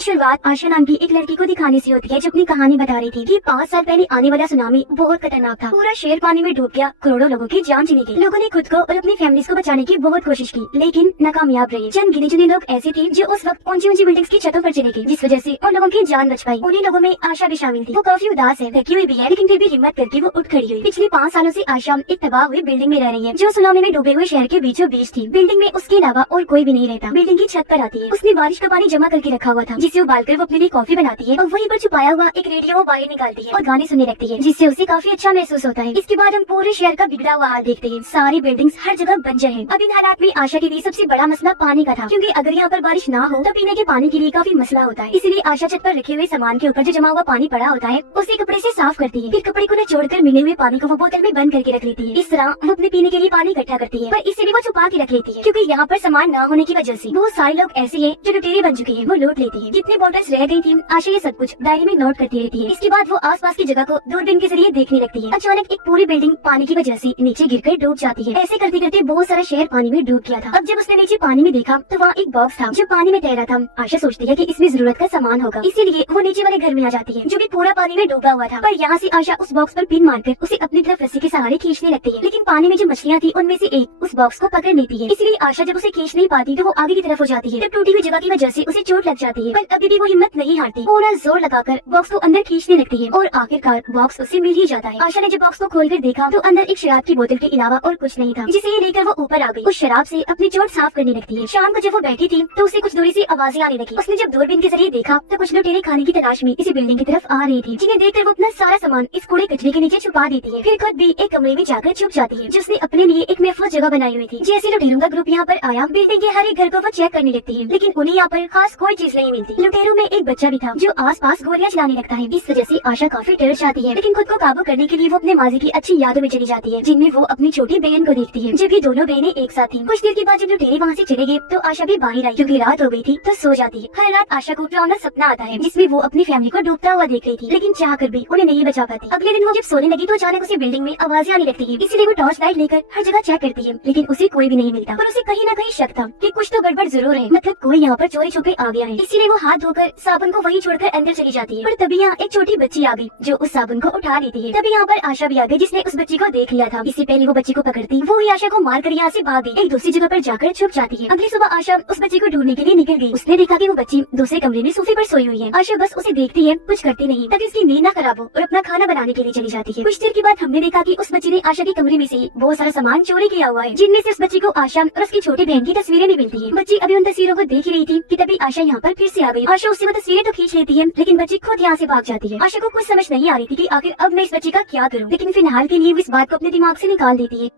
शुरुआत आशा नाम की एक लड़की को दिखाने से होती है जो अपनी कहानी बता रही थी कि 5 साल पहले आने वाला सुनामी बहुत खतरनाक था। पूरा शहर पानी में डूब गया, करोड़ों लोगों की जान चली गई। लोगों ने खुद को और अपनी फैमिलीज को बचाने की बहुत कोशिश की, लेकिन नाकामयाब रहे। चंद गिने चुने लोग ऐसे थे जो उस वक्त ऊंची ऊंची बिल्डिंग्स की छतों पर चले गए, जिस वजह से उन लोगों की जान बच पाई। उन्हीं लोगों में आशा भी शामिल थी। वो काफी उदास है, थकी हुई भी है, लेकिन फिर भी हिम्मत करके वो उठ खड़ी हुई। पिछले 5 सालों से आशा एक तबाह हुई बिल्डिंग में रह रही है, जो सुनामी में डूबे हुए शहर के बीचों बीच थी। बिल्डिंग में उसके अलावा और कोई भी नहीं रहता। बिल्डिंग की छत पर आती है। उसने बारिश का पानी जमा करके रखा हुआ था, जिसे उबालकर वो अपने लिए कॉफी बनाती है और वहीं पर छुपाया हुआ एक रेडियो वो बाहर निकालती है और गाने सुनने लगती है, जिससे उसे काफी अच्छा महसूस होता है। इसके बाद हम पूरे शहर का बिगड़ा हुआ हाल देखते हैं। सारी बिल्डिंग्स हर जगह बंजर हैं। अब इन हालात में आशा के लिए सबसे बड़ा मसला पानी का था, क्योंकि अगर यहाँ पर बारिश ना हो तो पीने के पानी के लिए काफी मसला होता है। इसलिए आशा छत पर रखे हुए सामान के ऊपर जो जमा हुआ पानी पड़ा होता है उसे कपड़े से साफ करती है। फिर कपड़े को निचोड़कर मिले हुए पानी को वो बोतल में बंद करके रख लेती है। इस तरह वो अपने पीने के लिए पानी इकट्ठा करती है, पर इसे भी वो छुपा के रख लेती है, क्योंकि यहाँ पर सामान न होने की वजह से बहुत सारे लोग ऐसे हैं जो लुटेरे बन चुके हैं। वो लूट लेती है। जितने बॉटल्स रह गई थी आशा ये सब कुछ डायरी में नोट करती रहती है। इसके बाद वो आसपास की जगह को दूरबीन के जरिए देखने लगती है। अचानक एक पूरी बिल्डिंग पानी की वजह से नीचे गिरकर डूब जाती है। ऐसे करते करते बहुत सारा शहर पानी में डूब गया था। अब जब उसने नीचे पानी में देखा तो वहाँ एक बॉक्स था जो पानी में तैरा था। आशा सोचती है कि इसमें जरूरत का सामान होगा, इसीलिए वो नीचे वाले घर में आ जाती है, जो भी पूरा पानी में डूबा हुआ था। पर यहाँ से आशा उस बॉक्स पर पिन मारकर उसे अपनी तरफ रस्सी के सहारे खींचने लगती है, लेकिन पानी में जो मछलियाँ थी उनमें से एक उस बॉक्स को पकड़ लेती है। इसलिए आशा जब उसे खींच नहीं पाती तो वो आगे की तरफ हो जाती है। तब टूटी हुई जगह की वजह से उसे चोट लग जाती है, पर अभी भी वो हिम्मत नहीं हारती। पूरा जोर लगाकर बॉक्स को अंदर खींचने लगती है और आखिरकार बॉक्स उससे मिल ही जाता है। आशा ने जब बॉक्स को खोलकर देखा तो अंदर एक शराब की बोतल के अलावा और कुछ नहीं था, जिसे ये लेकर वो ऊपर आ गई। उस शराब से अपनी चोट साफ करने लगती है। शाम को जब वो बैठी थी तो उसे कुछ दूरी से आवाजें आने लगी। उसने जब दूरबीन के जरिए देखा तो कुछ लुटेरे खाने की तलाश में इसी बिल्डिंग की तरफ आ रही थी, जिन्हें देखकर वो अपना सारा सामान इस कूड़े कचरे के नीचे छुपा देती है। फिर खुद भी एक कमरे में जाकर छुप जाती है, जिसने अपने लिए एक महफूज जगह बनाई हुई थी। जैसे लुटेरों का ग्रुप यहाँ पर आया, बिल्डिंग के हर एक घर को वो चेक करने लगती है, लेकिन उन्हें यहाँ पर खास कोई चीज नहीं मिलती। लुटेरों में एक बच्चा भी था जो आसपास गोलियां चलाने लगता है। इस वजह से आशा काफी डर जाती है, लेकिन खुद को काबू करने के लिए वो अपने माजी की अच्छी यादों में चली जाती है, जिनमें वो अपनी छोटी बहन को देखती है। जब ये दोनों बहनें एक साथ थी। कुछ देर के बाद जब लुटेरे वहाँ से चले गए तो आशा भी बाहर आई, क्योंकि रात हो गई थी तो सो जाती है। हर रात आशा को डरावना सपना आता है, जिसमें वो अपनी फैमिली को डूबता हुआ देख रही थी, लेकिन चाह कर भी उन्हें नहीं बचा पाती। अगले दिन वो जब सोने लगी तो अचानक उसे बिल्डिंग में आवाजें आने लगती है। इसीलिए वो टॉर्च लाइट लेकर हर जगह चेक करती है, लेकिन उसे कोई भी नहीं मिलता। पर उसे कहीं न कहीं शक था कि कुछ तो गड़बड़ जरूर है, मतलब कोई यहाँ पर चोरी छुपे आ गया है। इसीलिए वो हाथ धोकर साबुन को वहीं छोड़कर अंदर चली जाती है। पर तभी यहाँ एक छोटी बच्ची आ गई जो उस साबुन को उठा लेती है। तभी यहाँ पर आशा भी आ गई, जिसने उस बच्ची को देख लिया था। इससे पहले वो बच्ची को पकड़ती, वो ही आशा को मारकर यहाँ से भाग गई, एक दूसरी जगह पर जाकर छुप जाती है। अगली सुबह आशा उस बच्ची को ढूंढने के लिए निकल गई। उसने देखा कि वो बच्ची दूसरे कमरे में सोफे पर सोई हुई है। आशा बस उसे देखती है, कुछ करती नहीं, ताकि उसकी नींद न खराब हो, और अपना खाना बनाने के लिए चली जाती है। कुछ देर के बाद हमने देखा कि उस बच्ची ने आशा के कमरे में से बहुत सारा सामान चोरी किया हुआ है, जिनमें से उस बच्ची को आशा और उसकी छोटी बहन की तस्वीरें भी मिलती है। बच्ची अभी उन तस्वीरों को देख ही रही थी कि तभी आशा यहाँ पर फिर से आ गई। आशा उससे वो तस्वीरें तो खींच लेती है, लेकिन बच्ची खुद यहाँ से भाग जाती है। आशा को कुछ समझ नहीं आ रही थी कि आखिर अब मैं इस बच्ची का क्या करूँ, लेकिन फिलहाल के लिए वो इस बात को अपने दिमाग से निकाल देती है।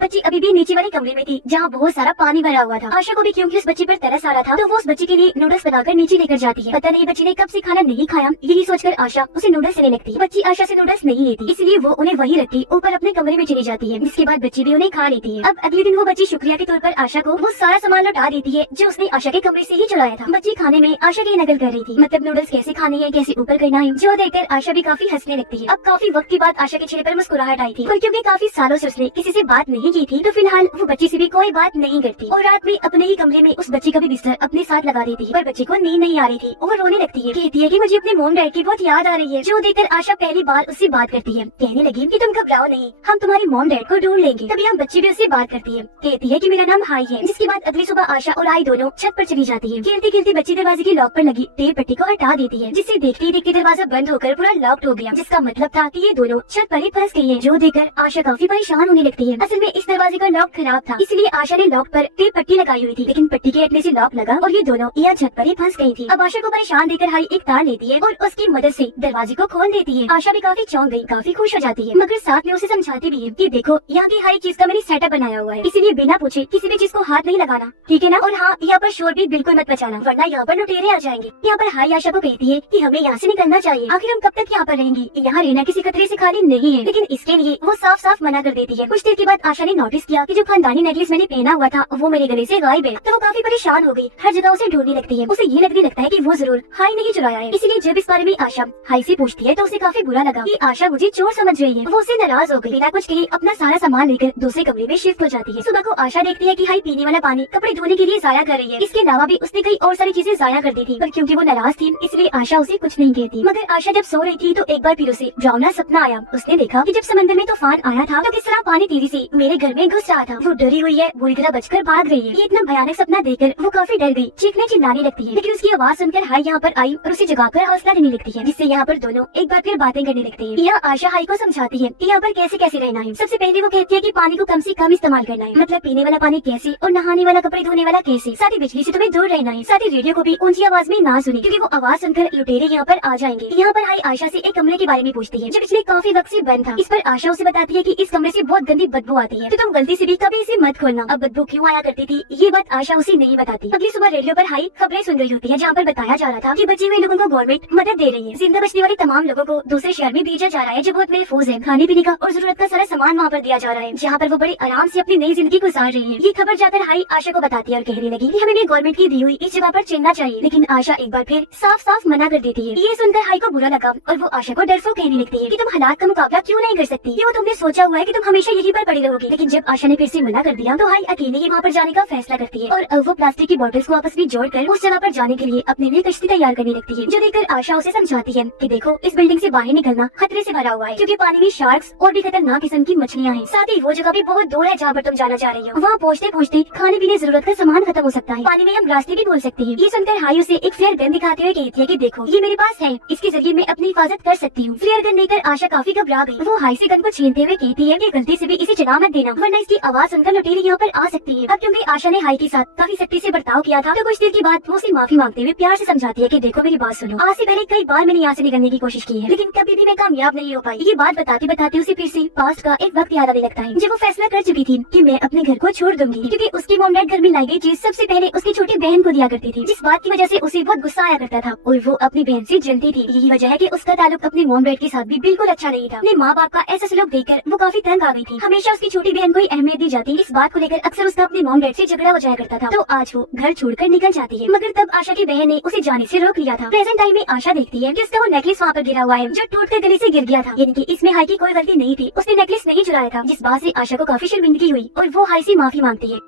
बच्ची अभी भी नीचे वाले कमरे में थी, जहाँ बहुत सारा पानी भरा हुआ था। आशा को भी क्योंकि उस बच्ची पर तरस आ रहा था, तो वो उस बच्ची के लिए नूडल्स बनाकर नीचे लेकर जाती है। पता नहीं बच्ची ने कब से खाना नहीं खाया, यही सोचकर आशा उसे नूडल्स देने लगती है। बच्ची आशा से नूडल्स नहीं लेती, इसलिए वो उन्हें वहीं रखती ऊपर अपने कमरे में चली जाती है। इसके बाद बच्ची भी उन्हें खा लेती है। अब अगले दिन वो बच्ची शुक्रिया के तौर पर आशा को वो सारा सामान लौटा देती है जो उसने आशा के कमरे से ही चुराया था। बच्ची खाने में आशा की नकल कर रही थी, मतलब नूडल्स कैसे खानी है, कैसे ऊपर करना है, जो देखकर आशा भी काफी हंसने लगती है। अब काफी वक्त के बाद आशा के चेहरे पर मुस्कुराहट आई थी, और क्योंकि काफी सालों से उसने किसी से बात नहीं की थी, तो फिलहाल वो बच्ची से भी कोई बात नहीं करती, और रात में अपने ही कमरे में उस बच्ची का भी बिस्तर अपने साथ लगा देती है। पर बच्ची को नींद नहीं आ रही थी, वो रोने लगती है, कहती है कि मुझे अपने मॉम डैड की बहुत याद आ रही है, जो देखकर आशा पहली बार उससे बात करती है। कहने लगी कि तुम घबराओ नहीं, हम तुम्हारी मॉम डैड को ढूंढ लेंगे। तभी हम बच्ची भी उससे बात करती है, कहती है कि मेरा नाम हाई है। जिसके बाद अगली सुबह आशा और आई दोनों छत पर चली जाती है। खेलती खेलती बच्ची दरवाजे की लॉक पर लगी टेप पट्टी को हटा देती है, जिससे देखते ही देखते दरवाजा बंद होकर पूरा लॉक्ड हो गया, जिसका मतलब था कि ये दोनों छत पर ही फंस गई है, जो देखकर आशा काफी परेशान होने लगती है। असल में इस दरवाजे का लॉक खराब था, इसलिए आशा ने लॉक पर टेप पट्टी लगाई हुई थी, लेकिन पट्टी के हटने से लॉक लगा और ये दोनों यहाँ छत पर ही फंस गई थी। अब आशा को परेशान देखकर हाई एक तार लेती है और उसकी मदद से दरवाजे को खोल देती है। आशा भी काफी चौंक गई, काफी खुश हो जाती है, मगर साथ में उसे समझाती भी है कि देखो यहाँ की हर एक चीज का मैंने सेटअप बनाया हुआ है, इसीलिए बिना पूछे किसी भी चीज को हाथ नहीं लगाना, ठीक है ना? और हाँ, यहाँ पर शोर भी बिल्कुल मत मचाना, वरना यहाँ पर लुटेरे आ जाएंगे। यहाँ पर हाई आशा को कहती है कि हमें यहाँ से निकलना चाहिए, आखिर हम कब तक यहाँ पर रहेंगे, यहाँ रहना किसी खतरे से खाली नहीं है, लेकिन इसके लिए वो साफ साफ मना कर देती है। कुछ देर के बाद आशा ने नोटिस किया कि जो खानदानी नेकलेस मैंने पहना हुआ था वो मेरे गले से गायब है। तो वो काफी परेशान हो गई, हर जगह उसे ढूंढने लगती है। उसे ये लगने लगता है कि वो जरूर हाई ने ही चुराया है। इसीलिए जब इस बारे में आशा हाई से पूछती है तो उसे काफी बुरा लगा कि आशा मुझे चोर समझ रही है। वो उससे नाराज हो गई, बिना कुछ कहे अपना सारा सामान लेकर दूसरे कमरे में शिफ्ट हो जाती है। सुबह को आशा देखती है कि हाई पीने वाला पानी कपड़े धोने के लिए जाया कर रही है। इसके अलावा भी उसने कई और सारी चीजें जाया कर दी थी, पर क्योंकि वो नाराज थी इसलिए आशा उसे कुछ नहीं कहती। मगर आशा जब सो रही थी तो एक बार फिर उसे डरावना सपना आया। उसने देखा कि जब समंदर में तूफान आया था तो किस तरह पानी तेजी से मेरे घर में घुस रहा था। वो डरी हुई है, बुरी तरह बचकर भाग रही है। ये इतना भयानक सपना देखकर वो काफी डर गई, चीखने चिल्लाने लगती है। लेकिन उसकी आवाज सुनकर हाई यहाँ पर आई और उसे जगाकर हौसला देने लगती है, जिससे यहाँ पर दोनों एक बार फिर बातें करने लगते हैं। यह आशा हाई को समझाती है कि यहाँ पर कैसे कैसे रहना है। सबसे पहले वो कहती है कि पानी को कम से कम इस्तेमाल करना है, मतलब पीने वाला पानी कैसे और नहाने वाला कपड़े धोने वाला कैसे। साथ ही बिजली से तुम्हें दूर रहना है। साथ ही रेडियो को भी ऊंची आवाज में ना सुनी, क्योंकि वो आवाज सुनकर लुटेरे यहाँ पर आ जाएंगे। यहाँ पर हाई आशा से एक कमरे के बारे में पूछती है जो पिछले काफी वक्त से बंद था। इस पर आशा उसे बताती है कि इस कमरे से बहुत गंदी बदबू आती है, तो तुम गलती से भी कभी इसे मत खोलना। अब बदबू क्यों आया करती थी ये बात आशा उसे नहीं बताती। अगली सुबह रेडियो पर हाई खबरें सुन रही होती है, जहाँ पर बताया जा रहा था कि बचे हुए लोगों को गवर्नमेंट मदद दे रही है। जिंदा बचने वाले तमाम लोगों को दूसरे शहर में भेजा जा रहा है जो बहुत महफूज है। खाने पीने का और जरूरत का सारा सामान वहाँ पर दिया जा रहा है, जहाँ पर वो बड़े आराम से अपनी नई जिंदगी गुजार रही है। ये खबर जाकर हाई आशा को बताती है और कहने लगी कि हमें भी गवर्नमेंट की दी हुई इस जगह पर चलना चाहिए। लेकिन आशा एक बार फिर साफ साफ मना कर देती है। ये सुनकर हाई को बुरा लगा और वो आशा को डरपोक कहने लगती है कि तुम हालात का मुकाबला क्यों नहीं कर सकती। क्यों तुमने सोचा हुआ है कि तुम हमेशा यहीं पर पड़ी रहोगी। लेकिन जब आशा ने फिर से मना कर दिया तो हाई अकेले ही वहाँ पर जाने का फैसला करती है और अब वो प्लास्टिक की बोतल्स को आपस में जोड़कर उस जगह पर जाने के लिए अपने लिए कश्ती तैयार करने लगती है। जो देखकर आशा उसे समझाती है कि देखो इस बिल्डिंग से बाहर निकलना खतरे से भरा हुआ है, क्योंकि पानी में शार्क्स और भी खतरनाक किस्म की मछलियाँ हैं। साथ ही वो जगह भी बहुत दूर है जहाँ पर तुम जाना चाह रही हो। वहाँ पहुँचते पहुँचते खाने पीने जरूरत का सामान खत्म हो सकता है। पानी में हम रास्ते भी भूल सकते हैं। ये सुनकर हाई उसे एक फ्लेयर गन दिखाते हुए कहती है कि देखो ये मेरे पास है, इसके जरिए मैं अपनी हिफाजत कर सकती हूँ। फ्लेयर गन देकर आशा काफी घबरा गई। वो हाई से गन को छीनते हुए कहती है कि गलती से भी इसे चला मत देना, वरना इसकी आवाज सुनकर लुटेरे यहाँ पर आ सकती है। अब क्योंकि आशा ने हाई के साथ काफी सख्ती से बर्ताव किया था तो कुछ देर के बाद वो उसे माफी मांगते हुए प्यार से समझाती है कि देखो मेरी बात सुनो, आज से पहले कई बार मैंने यहाँ से निकलने की कोशिश की है, लेकिन कभी भी मैं कामयाब नहीं हो पाई। ये बात बताते बताते उसे फिर से पास्ट का एक वक्त याद आने लगता है जब वो फैसला कर चुकी थी कि मैं अपने घर को छोड़ दूंगी, क्योंकि उसकी मॉम डैड घर में लाई गई चीज सबसे पहले उसकी छोटी बहन को दिया करती थी, जिस बात की वजह से उसे बहुत गुस्सा आया करता था और वो अपनी बहन से जलती थी। यही वजह है कि उसका ताल्लुक अपने मॉम डैड के साथ भी बिल्कुल अच्छा नहीं था। अपने माँ बाप का ऐसा सलूक देखकर वो काफी तंग आ गई थी। हमेशा उसकी छोटी बहन को ही अहमियत दी जाती, इस बात को लेकर अक्सर उसका अपने मॉम डैड से झगड़ा हो जाया करता था। तो आज वो घर छोड़कर निकल जाती है, मगर तब आशा की बहन ने उसे जाने से रोक लिया था। प्रेजेंट टाइम में आशा देखती है कि उसका वो नेकलेस वहाँ पर गिरा हुआ है जो टूटकर गले से गिर गया था, यानी कि इसमें हाई की कोई गलती नहीं थी। उसने नेकलेस नहीं चुराया था, जिस बात से आशा को काफी शर्मिंदगी हुई और वो हाई से माफी मांगती है।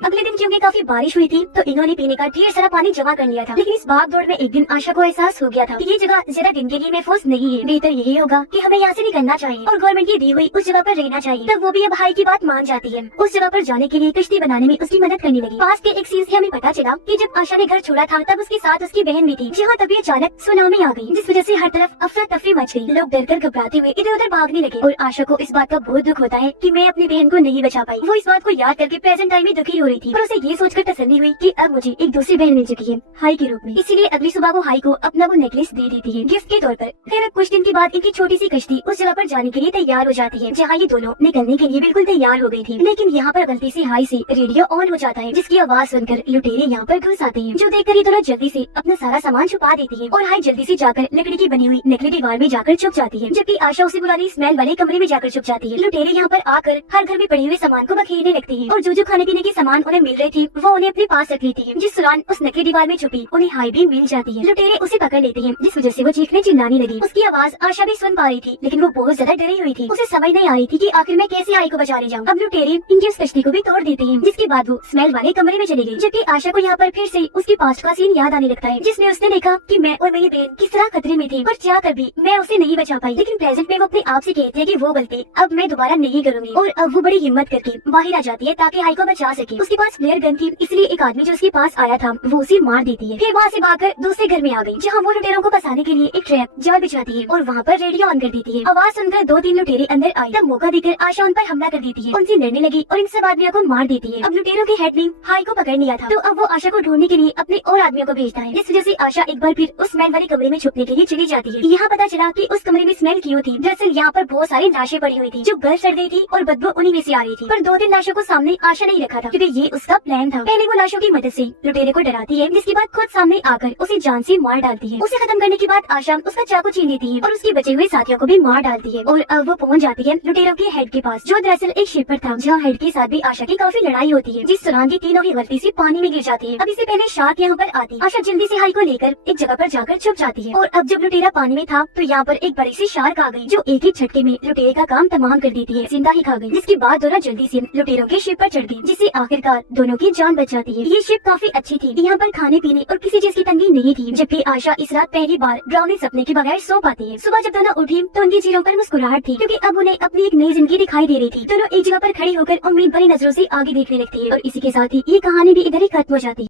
अगले दिन क्योंकि काफी बारिश हुई थी तो इन्होंने पीने का ढेर सारा पानी जमा कर लिया था। लेकिन इस भाग दौड़ में एक दिन आशा को एहसास हो गया था कि ये जगह ज्यादा दिन के लिए महफूज नहीं है। बेहतर यही होगा कि हमें यहाँ से निकलना चाहिए और गवर्नमेंट की दी हुई उस जगह पर रहना चाहिए। तब वो भी अब हाई की बात मान जाती है। उस जगह पर जाने के लिए कश्ती बनाने में उसकी मदद करने लगी। पास के एक सीन से हमें पता चला कि जब आशा ने घर छोड़ा था तब उसके साथ उसकी बहन भी थी। जहाँ तभी अचानक सुनामी आ गई, जिस वजह से हर तरफ अफरा तफरी मच गई। लोग डरकर घबराते हुए इधर उधर भागने लगे और आशा को इस बात का बहुत दुख होता है कि मैं अपनी बहन को नहीं बचा पाई। वो इस बात को याद करके प्रेजेंट टाइम में दुखी हो रही थी, पर उसे ये सोचकर तसल्ली हुई कि अब मुझे एक दूसरी बहन मिल चुकी है हाई के रूप में। इसीलिए अगली सुबह वो हाई को अपना वो नेकलेस दे देती है गिफ्ट के तौर पर। फिर कुछ दिन के बाद इनकी छोटी सी कश्ती उस जगह पर जाने के लिए तैयार हो जाती है जहाँ ये दोनों निकलने के लिए बिल्कुल तैयार हो गई थी। लेकिन यहाँ पर गलती से हाई से रेडियो ऑन हो जाता है, जिसकी आवाज सुनकर लुटेरे यहाँ पर घुस आते हैं, जो देखकर ये दोनों जल्दी से अपना सारा सामान छुपा देती है और हाई जल्दी से जाकर लकड़ी की बनी हुई नकली दीवार में जाकर छुप जाती है, जबकि आशा उसी पुरानी स्मेल वाले कमरे में जाकर छुप जाती है। लुटेरे यहाँ पर आकर हर घर में पड़े हुए सामान को बखेरने लगते हैं और जो खाने पीने के सामान उन्हें मिल रहे थे वो उन्हें अपने पास रख लेती है। जिस दौरान उस नकली दीवार में छुपी उन्हें हाई भी मिल जाती है। लुटेरे उसे पकड़ लेते हैं, जिस वजह से वो चीखने चिल्लाने लगी। उसकी आवाज आशा भी सुन पा रही थी, लेकिन वो बहुत ज्यादा डरी हुई थी। उसे समझ नहीं आ रही थी कि आखिर मैं कैसे हाई को बचा ले जाऊँ। अब लुटेरे इनकी उस कश्ती को भी तोड़ देते हैं, जिसके बाद वो स्मेल वाले कमरे में चले गई। जबकि आशा को यहाँ पर फिर से उसकी पास्ट का सीन याद आने लगता है, जिसमें उसने देखा कि मैं और मेरी बहन किस तरह खतरे में थी, पर चाह कर भी मैं उसे नहीं बचा पाई। लेकिन प्रेजेंट में वो अपने आप से कहती है कि वो गलती अब मैं दोबारा नहीं करूंगी और अब वो बड़ी हिम्मत करके बाहर आ जाती है ताकि हाई को बचा सके। उसके पास फ्लेयर गन थी, इसलिए एक आदमी जो उसके पास आया था वो उसे मार देती है। फिर वहाँ से भागकर दूसरे घर में आ गई, जहाँ वो लुटेरों को फंसाने के लिए एक ट्रैप जाल बिछाती है और वहाँ पर रेडियो ऑन कर देती है। आवाज सुनकर 2-3 लुटेरे अंदर आई, तब मौका देकर आशा उन पर हमला कर देती है, उनसे लड़ने लगी और इन सब आदमियों को मार देती है। अब लुटेरों के हेड ने हाई को पकड़ लिया था, तो अब वो आशा को ढूंढने के लिए अपने और आदमियों को भेजता है। इस वजह से आशा एक बार फिर उस स्मेल वाले कमरे में छुपने के लिए चली जाती है। यहाँ पता चला कि उस कमरे में स्मेल क्यों थी। दरअसल यहाँ पर बहुत सारी लाशें पड़ी हुई थी जो गल सड़ गई थी और बदबू उन्हीं में से आ रही थी, पर 2-3 लाशों को सामने आशा नहीं रखा था, क्योंकि ये उसका प्लान था। पहले वो लाशों की मदद से लुटेरे को डराती है, जिसके बाद खुद सामने आकर उसे जान से मार डालती है। उसे खत्म करने के बाद आशा उसका चाकू छीन लेती है और उसके बचे हुए साथियों को भी मार डालती है। और अब वो पहुंच जाती है लुटेरों के हेड के पास, जो दरअसल एक शिपर था, जहाँ हेड के साथ भी आशा की काफी लड़ाई होती है, जिस दौरान ये तीनों ही गलती से पानी में गिर जाती है। अब इससे पहले शार्क यहाँ पर आती, आशा जल्दी से हाई को लेकर एक जगह पर जाकर छुप जाती है। और अब जब लुटेरा पानी में था तो यहाँ पर एक बड़ी सी शार्क आ गई, जो एक ही झटके में लुटेरे का काम तमाम कर देती है, जिंदा ही खा गई। जिसके बाद दोनों जल्दी से लुटेरों के शिप पर चढ़ गई, जिससे आखिरकार दोनों की जान बच जाती है। ये शिप काफी अच्छी थी, यहाँ पर खाने पीने और किसी चीज की तंगी नहीं थी। जबकि आशा इस रात पहली बार डरावने सपने के बगैर सो पाती है। सुबह जब दोनों उठी तो उनकी चेहरों पर मुस्कुराहट थी, क्योंकि अब उन्हें अपनी एक नई जिंदगी दिखाई दे रही थी। दोनों एक जगह पर खड़ी होकर उम्मीद भरी नजरों से आगे देखने लगती है। और इसी के साथ ही ये कहानी भी इधर ही खत्म हो जाती है।